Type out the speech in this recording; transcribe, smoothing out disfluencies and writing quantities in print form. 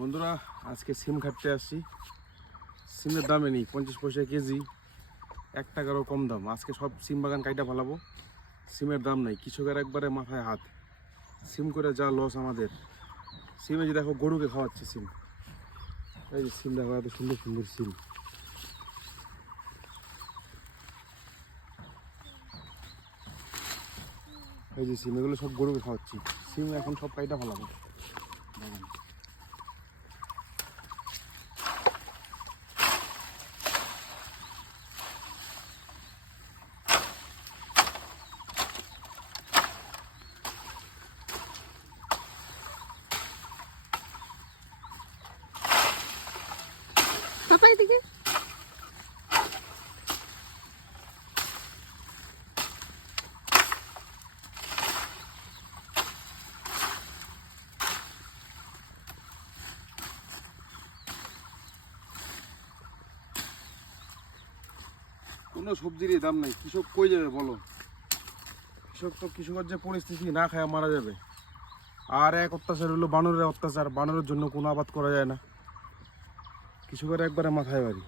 বন্ধুরা আজকে সিম কাটতে আসছি। সিমের দামে নেই, 50 পয়সা কেজি, 1 টাকারও কম দাম। আজকে সব সিম বাগান কাইটা ফেলাবো, সিমের দাম নাই। কৃষকের একবারে মাথায় হাত। সিম করে যা লস আমাদের। সিমে যে দেখো গরুকে খাওয়াচ্ছে সিম। এই যে সিম দেখো, এত সুন্দর সুন্দর সিম। এই যে সিম, এগুলো সব গরুকে খাওয়াচ্ছি। সিম এখন সব কাইটা ফেলাবো বাগান। এদিকে কোনো সবজিরই দাম নাই। কৃষক কই যাবে বলো? কৃষকের যে পরিস্থিতি, না খায় মারা যাবে। আর এক অত্যাচার হলো বানরের অত্যাচার। বানরের জন্য কোনো আবাদ করা যায় না। কৃষকের একবারে মাথায় বাড়ি।